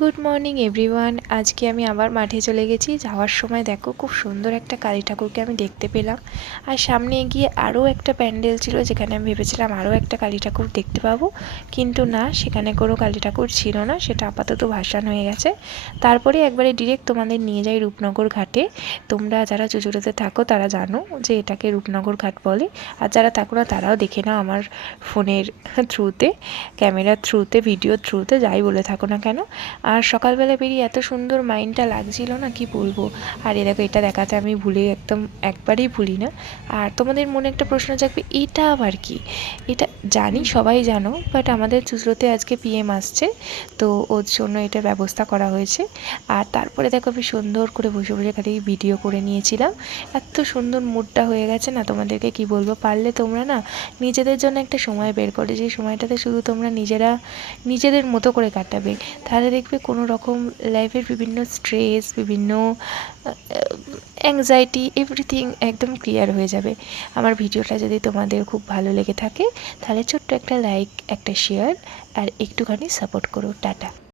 Good morning everyone. আজকে আমি আবার মাঠে চলে গেছি। যাওয়ার সময় দেখো খুব সুন্দর একটা কালী ঠাকুরকে আমি দেখতে পেলাম। আর সামনে এগিয়ে আরও একটা প্যান্ডেল ছিল, যেখানে আমি ভেবেছিলাম আরও একটা কালী ঠাকুর দেখতে পাবো, কিন্তু না, সেখানে কোনো কালী ঠাকুর ছিল না, সেটা আপাতত ভাসান হয়ে গেছে। তারপরে একবারে ডিরেক্ট তোমাদের নিয়ে যাই রূপনগর ঘাটে। তোমরা যারা চুঁচুড়াতে থাকো তারা জানো যে এটাকে রূপনগর ঘাট বলে, আর যারা থাকো না তারাও দেখে নাও আমার ফোনের থ্রুতে, ক্যামেরার থ্রুতে, ভিডিওর থ্রুতে, যাই বলে থাকো না কেন। আর সকালবেলা বেরিয়ে এত সুন্দর মাইন্ডটা লাগছিল না, কি বলবো। আর দেখো, এটা দেখাতে আমি একবারেই ভুলি না। আর তোমাদের মনে একটা প্রশ্ন জাগবে, এটা আবার কি? এটা জানি সবাই জানো, বাট আমাদের চুঁচুড়াতে আজকে পিএম আসছে, তো ওর জন্য এটার ব্যবস্থা করা হয়েছে। আর তারপরে দেখো আমি সুন্দর করে বসে বসে খালি ভিডিও করে নিয়েছিলাম। এত সুন্দর মুডটা হয়ে গেছে না, তোমাদেরকে কি বলবো। পারলে তোমরা না নিজেদের জন্য একটা সময় বের করে, যে সময়টাতে শুধু তোমরা নিজেদের মতো করে কাটাবে, তাহলে দেখবে কোনো রকম লাইফের বিভিন্ন স্ট্রেস, বিভিন্ন অ্যাংজাইটি, এভরিথিং একদম ক্লিয়ার হয়ে যাবে। আমার ভিডিওটা যদি তোমাদের খুব ভালো লেগে থাকে, তাহলে ছোট্ট একটা লাইক, একটা শেয়ার আর একটুখানি সাপোর্ট করো। টাটা।